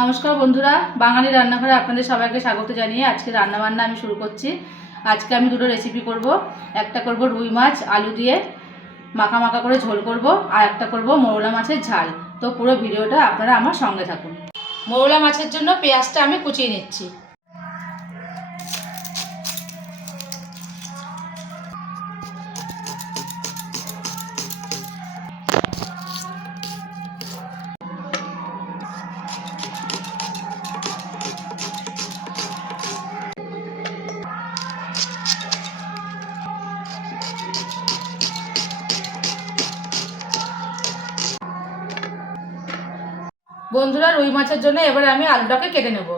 নমস্কার বন্ধুরা, বাঙালি রান্নাঘরে আপনাদের সবাইকে স্বাগত জানিয়ে আজকে রান্নাবান্না আমি শুরু করছি। আজকে আমি দুটো রেসিপি করব। একটা করব রুই মাছ আলু দিয়ে মাখা মাখা করে ঝোল করব, আর একটা করব মৌরলা মাছের ঝাল। তো পুরো ভিডিওটা আপনারা আমার সঙ্গে থাকুন। মৌরলা মাছের জন্য পেঁয়াজটা আমি কুচিয়ে নিচ্ছি। বন্ধুরা, রুই মাছের জন্য এবার আমি আলুটাকে কেটে নেব।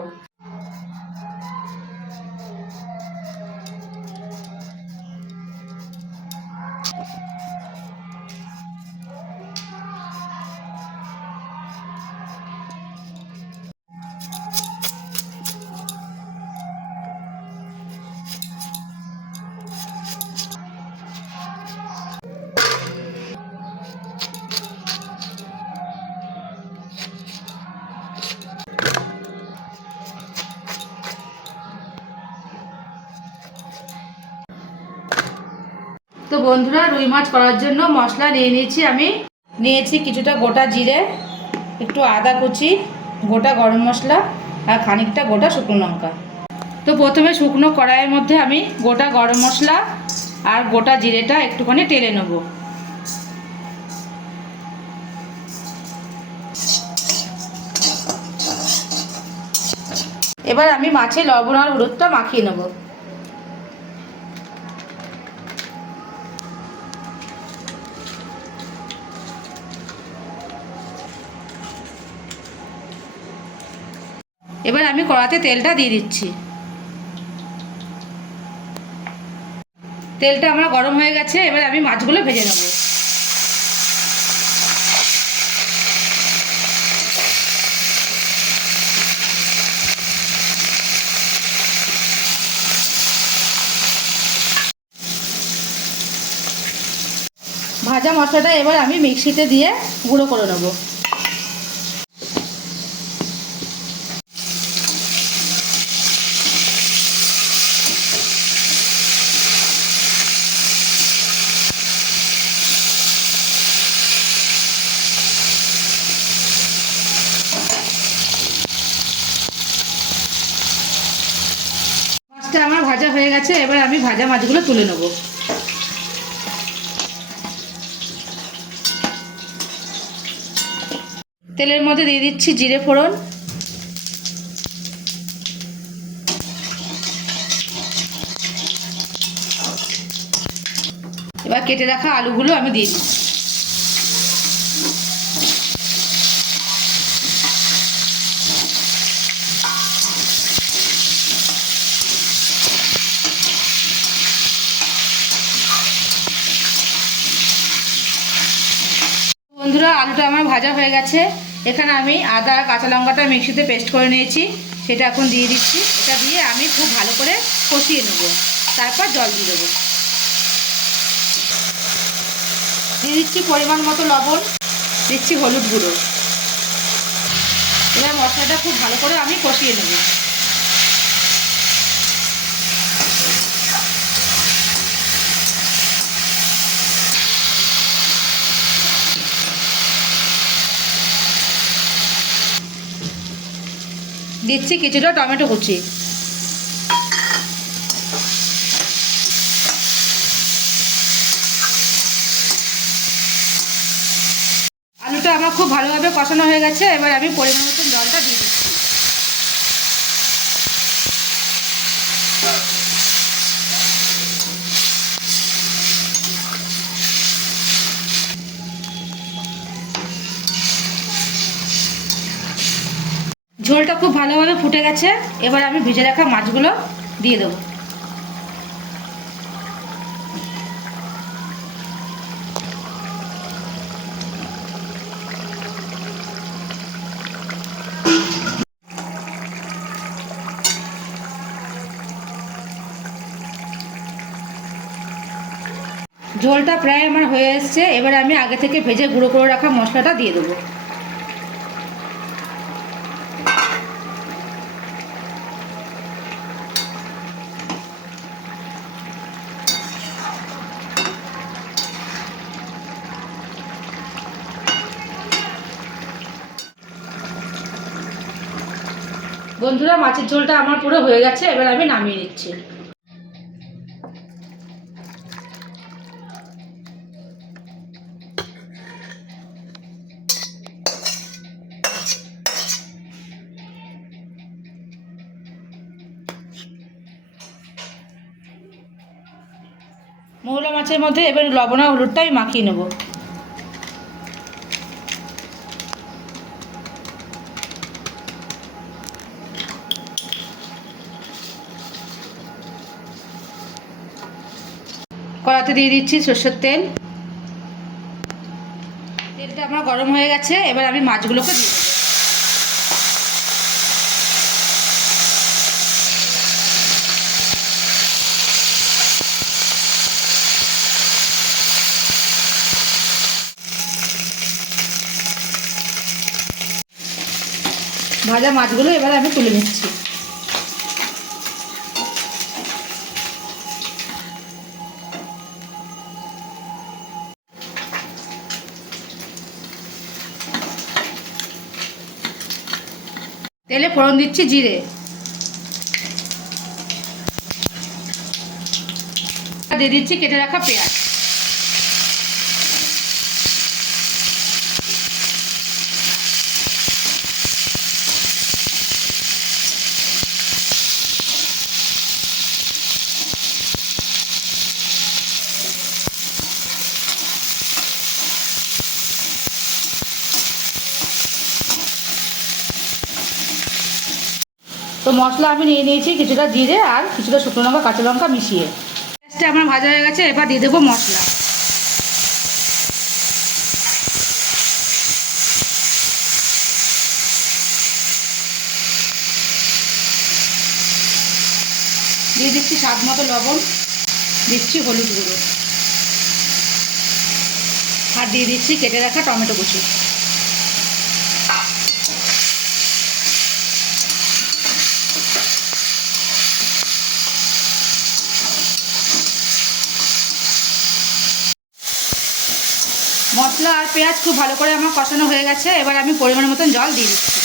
তো বন্ধুরা, রুই মাছ করার জন্য মশলা নিয়ে নিয়েছি। আমি নিয়েছি কিছুটা গোটা জিরে, একটু আদা কুচি, গোটা গরম মশলা আর খানিকটা গোটা শুকনো লঙ্কা। তো প্রথমে শুকনো কড়াইয়ের মধ্যে আমি গোটা গরম মশলা আর গোটা জিরেটা একটুখানি টেলে নেব। এবার আমি মাছে লবণ আর হলুদটা মাখিয়ে নেব। এবার আমি কড়াতে তেলটা দিয়ে দিচ্ছি। তেলটা আমার গরম হয়ে গেছে, এবার আমি মাছগুলো ভেজে নেব। ভাজা মশলাটা এবার আমি মিক্সিতে দিয়ে গুঁড়ো করে নেব। মাছটা আমার ভাজা হয়ে গেছে, এবার আমি ভাজা মাছগুলো তুলে নেব। তেলের মধ্যে দিয়ে দিচ্ছি জিরে ফোড়ন, এবার কেটে রাখা আলুগুলো আমি দিয়ে দিচ্ছি। বন্ধুরা, আলুটা আমার ভাজা হয়ে গেছে। এখানে আমি আদা আর কাঁচা লঙ্কাটা মিক্সিতে পেস্ট করে নিয়েছি, সেটা এখন দিয়ে দিচ্ছি। এটা দিয়ে আমি খুব ভালো করে কষিয়ে নেব, তারপর জল দিয়ে দেবো। দিয়ে দিচ্ছি পরিমাণ মতো লবণ, দিচ্ছি হলুদ গুঁড়ো। এবার মশলাটা খুব ভালো করে আমি কষিয়ে নেব। দিচ্ছি কিছুটা টমেটো কুচি। আলুটা আমার খুব ভালোভাবে কষানো হয়ে গেছে, এবার আমি পরিমাণ মতো জলটা দিয়ে দিচ্ছি। ঝোলটা খুব ভালোভাবে ফুটে গেছে, এবার আমি ভেজে রাখা মাছগুলো দিয়ে দেবো। ঝোলটা প্রায় আমার হয়ে এসছে, এবার আমি আগে থেকে ভেজে গুঁড়ো করে রাখা মশলাটা দিয়ে দেবো। বন্ধুরা, মাছের ঝোলটা আমার পুরো হয়ে গেছে, এবার আমি নামিয়ে নিচ্ছি। মৌলা মাছের মধ্যে এবার লবণ আর হলুদটা আমি মাখিয়ে নেব। কড়াতে দিয়ে দিচ্ছি সরষের তেল। তেলটা আমার গরম হয়ে গেছে, এবার আমি মাছগুলোকে দিয়ে দেবো। ভাজা মাছগুলো এবার আমি তুলে নিচ্ছি। তেলে ফোড়ন দিচ্ছি জিরে, দিয়ে দিচ্ছি কেটে রাখা পেঁয়াজ। তো মশলা আমি নিয়ে নিয়েছি কিছুটা জিরে আর কিছুটা শুকনো লঙ্কা কাঁচা লঙ্কা মিশিয়ে। পেঁয়াজটা আমার ভাজা হয়ে গেছে, এবার দিয়ে দেবো মশলা। দিয়ে দিচ্ছি স্বাদ মতো লবণ, দিচ্ছি হলুদ গুঁড়ো, আর দিয়ে দিচ্ছি কেটে রাখা টমেটো কুচি। মশলা আর পেঁয়াজ খুব ভালো করে আমার কষানো হয়ে গেছে, এবার আমি পরিমাণ মতন জল দিয়ে দিচ্ছি।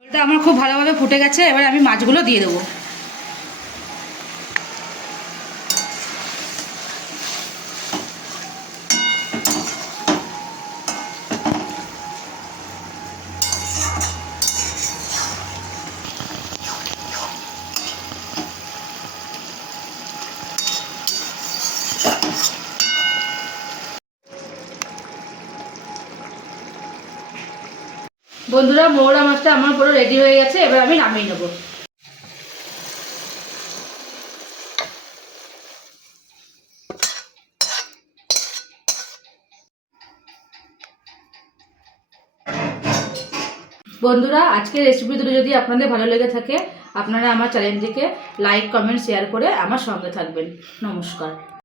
ঝোলটা আমার খুব ভালোভাবে ফুটে গেছে, এবার আমি মাছগুলো দিয়ে দেবো। বন্ধুরা, মৌলা মাছটা আমার পুরো রেডি হয়ে গেছে, এবার আমি নামিয়ে নেব। বন্ধুরা, আজকের রেসিপি দুটো যদি আপনাদের ভালো লেগে থাকে, আপনারা আমার চ্যানেলটিকে লাইক, কমেন্ট, শেয়ার করে আমার সঙ্গে থাকবেন। নমস্কার।